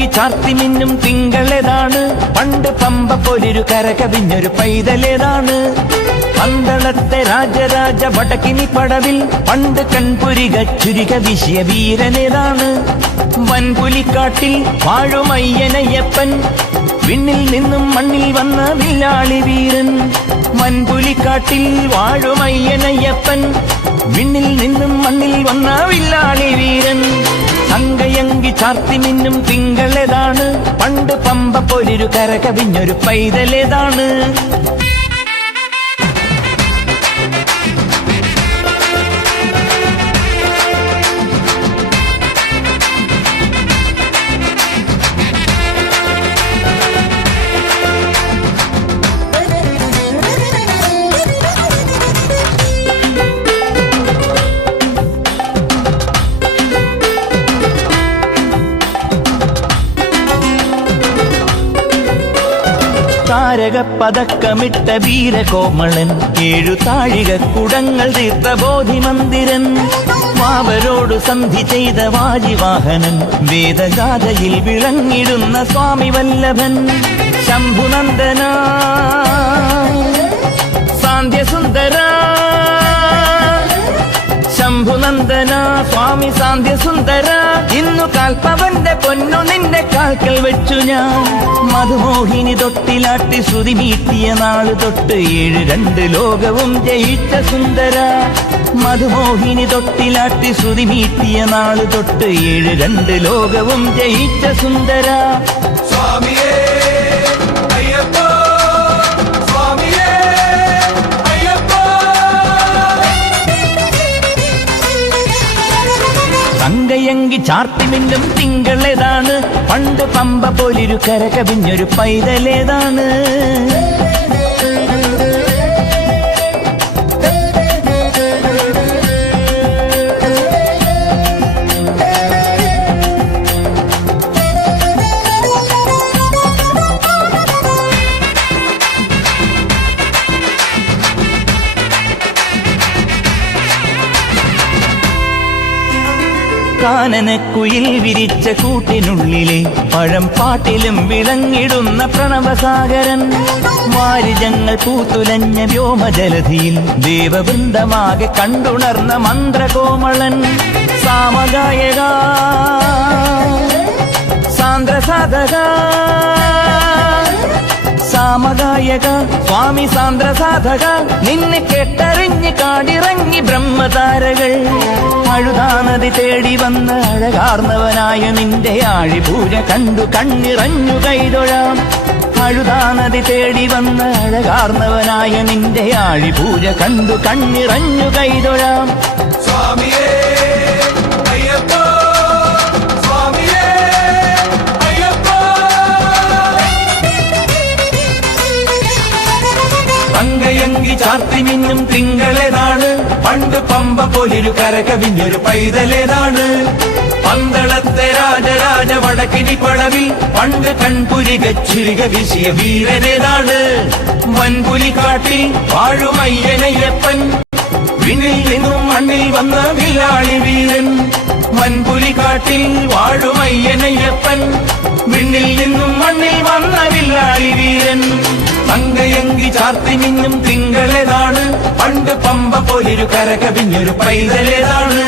തങ്കയങ്കി ചാർത്തി മിന്നും തിങ്കളേതാണ്, പണ്ട് പമ്പ പോലൊരു കരകവിഞ്ഞൊരു പൈതലേതാണ്. പന്തളത്തെ രാജരാജ വടക്കിനി പടവിൽ പണ്ട് കൺപുരിക ചുരിക വിശിയ വീരനേതാണ്. വൻപുലിക്കാട്ടിൽ വാഴുമയ്യനയ്യപ്പൻ, വിണ്ണിൽ നിന്നും മണ്ണിൽ വന്ന വില്ലാളി വീരൻ. വൻപുലിക്കാട്ടിൽ വാഴുമയ്യനയ്യപ്പൻ, വിണ്ണിൽ നിന്നും മണ്ണിൽ വന്ന വില്ലാളി വീരൻ. തങ്കയങ്കി ചാർത്തി മിന്നും തിങ്കളേതാണ്, പണ്ട് പമ്പ പോലൊരു കരകവിഞ്ഞൊരു പൈതലേതാണ്. താരകപ്പതക്കമിട്ട വീരകോമളൻ, ഏഴു താഴിക കുടങ്ങൾ തീർത്ത ബോധിമന്ദിരൻ. വാവരോട് സന്ധി ചെയ്ത വാജിവാഹനൻ, വേദഗാഥയിൽ വിളങ്ങിടുന്ന സ്വാമി വല്ലഭൻ. ശംഭുനന്ദന സാന്ധ്യസുന്ദര, ശംഭുനന്ദന സ്വാമി സാന്ധ്യസുന്ദര. ഇന്നു കാൽപ്പവന്റെ പൊന്നു നിന്റെ കാൽക്കൽ വെച്ചു ഞാൻ. മധുമോഹിനി തൊട്ടിലാട്ടി ശ്രുതി മീട്ടിയ നാള് തൊട്ട് 7 ലോകവും ജയിച്ച സുന്ദര. മധുമോഹിനി തൊട്ടിലാട്ടി ശ്രുതി മീട്ടിയ നാള് തൊട്ട് 7 ലോകവും ജയിച്ച സുന്ദര. സ്വാമിയേ അയ്യപ്പോ, സ്വാമിയേ അയ്യപ്പോ. തങ്കയങ്കി ചാർത്തി മിന്നും തിങ്കളേതാണ്, പണ്ട് പമ്പ പോലൊരു കരകവിഞ്ഞൊരു പൈതലേതാണ്. കാനനക്കുയിൽ വിരിച്ച കൂട്ടിനുള്ളിലെ പഴം പാട്ടിലും വിളങ്ങിടുന്ന പ്രണവസാഗരൻ. വാരിജങ്ങൾ പൂത്തുലഞ്ഞ വ്യോമജലധിയിൽ ദേവവൃന്ദമാകെ കണ്ടുണർന്ന മന്ത്രകോമളൻ. സാമഗായക സാന്ദ്രസാധക, സാമഗായക സ്വാമി സാന്ദ്രസാധക. നിന്നെ കേട്ടറിഞ്ഞ് കാടിറങ്ങി ബ്രഹ്മതാരകൾ. അഴുതാനദി തേടി വന്ന് അഴകാർന്നവനായ നിന്റെ ആഴിപൂജ കണ്ടു കണ്ണിറഞ്ഞു കൈതൊഴാം. അഴുതാനദി തേടി വന്ന് അഴകാർന്നവനായ നിന്റെ ആഴിപൂജ കണ്ടു കണ്ണിറഞ്ഞു കൈതൊഴാം. സ്വാമിയേ അയ്യപ്പോ, സ്വാമിയേ അയ്യപ്പോ. തങ്കയങ്കി ചാർത്തി മിന്നും തിങ്കളേതാണ്, പണ്ട് പമ്പ പോലൊരു കരകവിഞ്ഞൊരു പൈതലേതാണ്. പന്തളത്തെ രാജരാജ വടക്കിനി പടവിൽ പണ്ട് കൺപുരിക ചുരിക വിശിയ വീരനേതാണ്. വൻപുലിക്കാട്ടിൽ വാഴുമയ്യനയ്യപ്പൻ, വിണ്ണിൽ നിന്നും മണ്ണിൽ വന്ന വില്ലാളി വീരൻ. വൻപുലിക്കാട്ടിൽ വാഴുമയ്യനയ്യപ്പൻ, വിണ്ണിൽ നിന്നും മണ്ണിൽ വന്ന വില്ലാളി വീരൻ. തങ്കയങ്കി ചാർത്തി മിന്നും തിങ്കളേതാണ്, പണ്ട് പമ്പ പോലൊരു കരകവിഞ്ഞൊരു പൈതലേതാണ്.